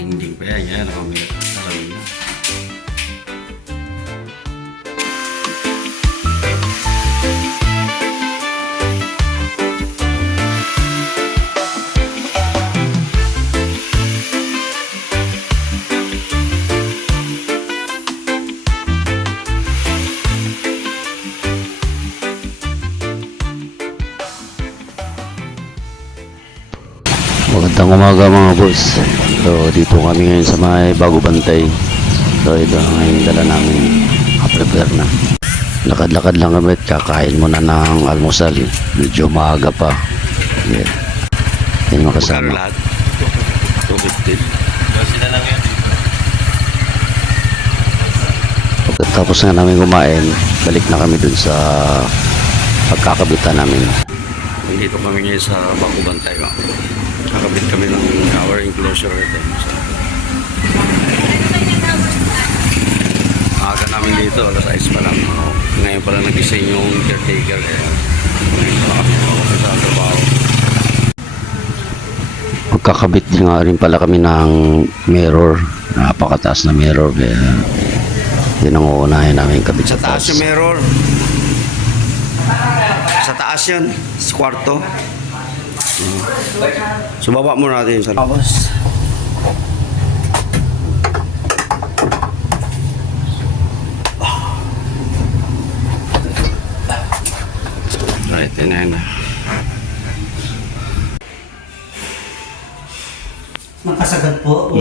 dingding pa yan. Yan, alam niyo. Magandang umaga mga boss. So dito kami ngayon sa may Bago Bantay. So ito ngayon dala namin, prepare na. Lakad-lakad lang kami at kakain muna ng almusal. Medyo maaga pa. Yeah. Yan makasama. Lahat. 250. Pagkatapos nga namin kumain, balik na kami dun sa pagkakabitan namin. Dito kami ngayon sa Bago Bantay. Kakabit kami ng shower enclosure ito. Aga namin dito, alas 6 pa lang. Ngayon pa lang nagising yung caretaker. Ngayon pa kami sa trabaho. Magkakabit din nga rin pala kami ng mirror. Napakataas na mirror. Kaya yun ang uunahin namin kabit Sa taas yung mirror. Sa taas yan, sa kwarto. So baba muna natin sa Boss. right, yun na. Magkasagad po.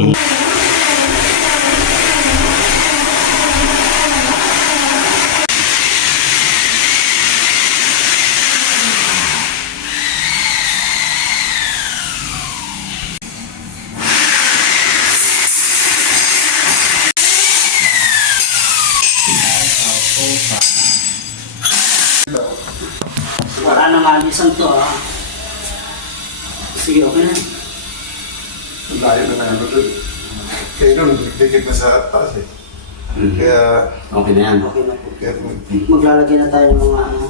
Wala na malisan to ha. Sige, okay na. Ang layo na naman ito. Kaya nun, dikit na sa taas eh. Kaya, Okay na yan. Okay na po. kaya Maglalagay na tayo ng mga ano.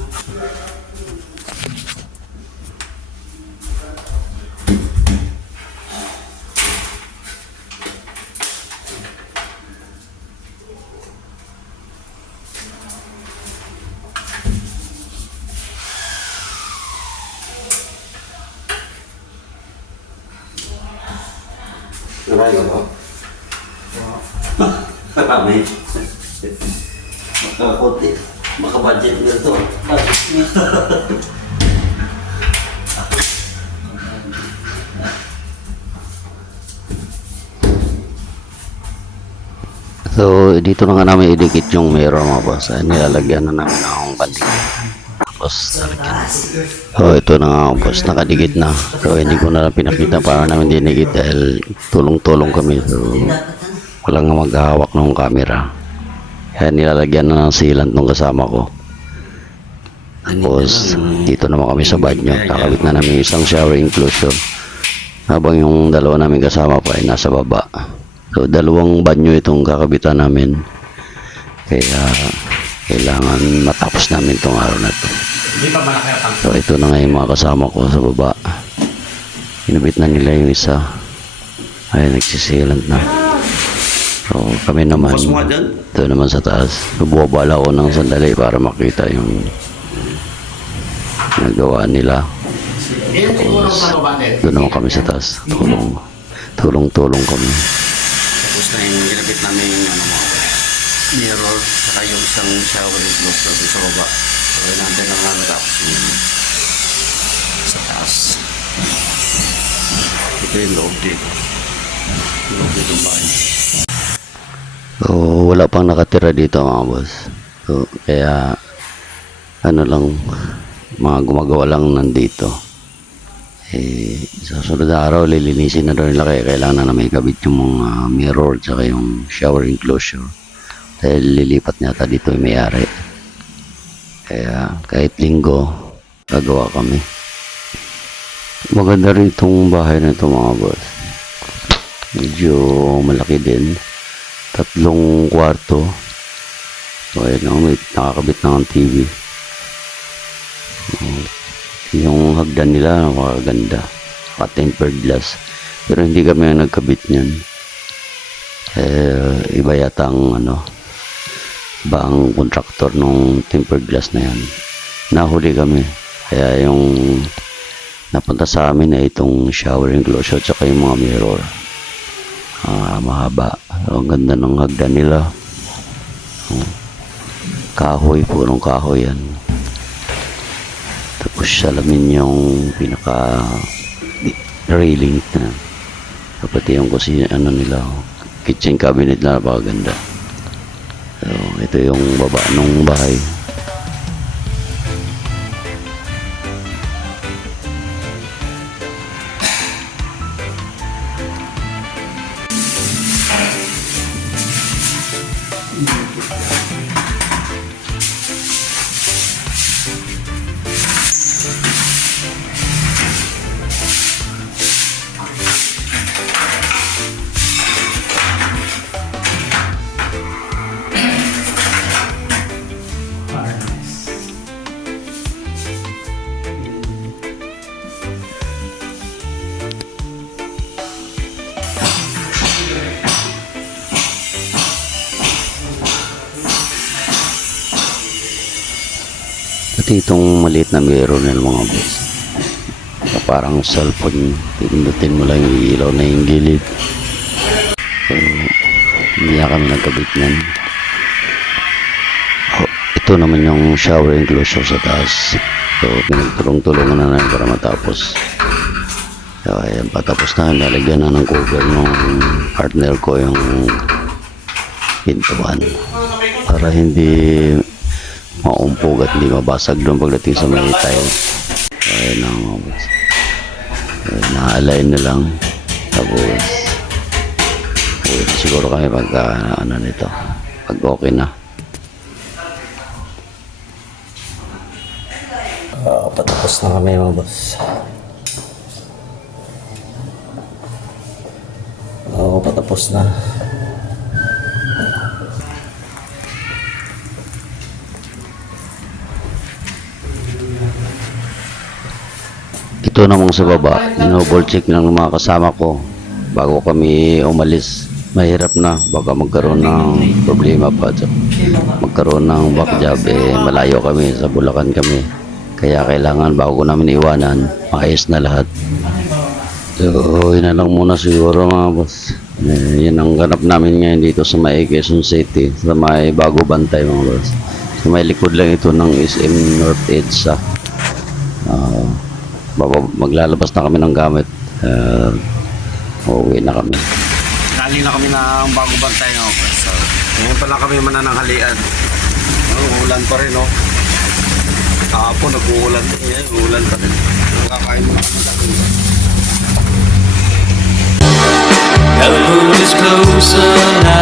Naray ko ba? Marami. Makakunti. Makabudget na ito. So dito na nga namin idikit yung mirror mga boss. Ay, nilalagyan na namin ng banding. Tapos so ito na nga boss, nakadikit na. So hindi ko na lang pinakita para namin dinikit dahil tulong-tulong kami. So walang maghahawak ng camera. Kaya nilalagyan na ng sealant nung kasama ko. Tapos dito naman kami sa banyo. Kakabit na namin isang shower enclosure. Habang yung dalawa namin kasama pa ay nasa baba. So dalawang banyo itong kakabitan namin. Kaya kailangan matapos namin itong araw na ito. So ito na nga yung mga kasama ko sa baba. Inabit na nila yung isa. Ay nagsisilant na. So kami naman Bukas mo nga dyan. ito naman sa taas. Bubabala ko ng sandali para makita yung nagawa nila. Doon naman kami sa taas. Tulong-tulong kami. Tapos na yung ginabit namin yung mirror, saka yung isang shower enclosure sa baba. So natin lang na natapos yung sa taas. Ito yung loob dito. Loob dito yung bahay. So wala pang nakatira dito mga boss. So kaya ano lang, mga gumagawa lang nandito. Sa sunod na araw lilinisin na daw nila, kaya kailangan na may kabit yung mga mirror tsaka yung shower enclosure dahil lilipat niya dito yung may-ari. Kaya kahit linggo gagawa kami. Maganda rin itong bahay na ito mga boss. Medyo malaki din, 3 kwarto. So ayun, may nakakabit na ng TV. Yung hagdan nila napakaganda, naka-tempered glass, pero hindi kami ang nagkabit niyan. Iba yata ang bang kontraktor nung tempered glass na yan. Nahuli kami. Kaya yung napunta sa amin ay itong shower enclosure tsaka yung mga mirror. Mahaba. Ang ganda ng hagdan nila. Kahoy, purong kahoy yan. Tapos salamin yung pinaka railing na. Pati yung kusina nila. Kitchen cabinet na napakaganda. So, ito yung baba ng bahay. Pati itong maliit na mirror nila mga boss. Parang cellphone, pindutin mo lang yung ilaw na yung gilid. So, hindi na kami nagkabit niyan. Ito naman yung shower enclosure sa taas. So, pinagtulong-tulungan na namin para matapos. So, ayan, patapos na. Nalagyan na ng cover ng partner ko yung pintuan. Para hindi maumpog at hindi mabasag doon pagdating sa may tile. So, ayan na mga boss. Na-align na lang. Tapos, siguro kami pagka nito. Pag okay na. Patapos na kami mga boss. Patapos na. Ito namang sa baba, double check lang ng mga kasama ko bago kami umalis. Mahirap na, baka magkaroon ng problema pa, magkaroon ng back job. Malayo kami, sa Bulacan kami, kaya kailangan bago namin iwanan, maayos na lahat. So yun na lang muna siguro mga boss. Yan ang ganap namin ngayon dito sa may Quezon City, sa may Bago Bantay mga boss. Sa may likod lang ito ng SM North EDSA. Maglalabas na kami ng gamit. Uuwi na kami. Galing na kami ng Bago Bantay no. So, ngayon pala kami manananghalian. Ulan pa rin no. Kahapon nag-uulan din yan. Ulan pa rin. Nakakain mo na kami sa akin. The moon is closer now.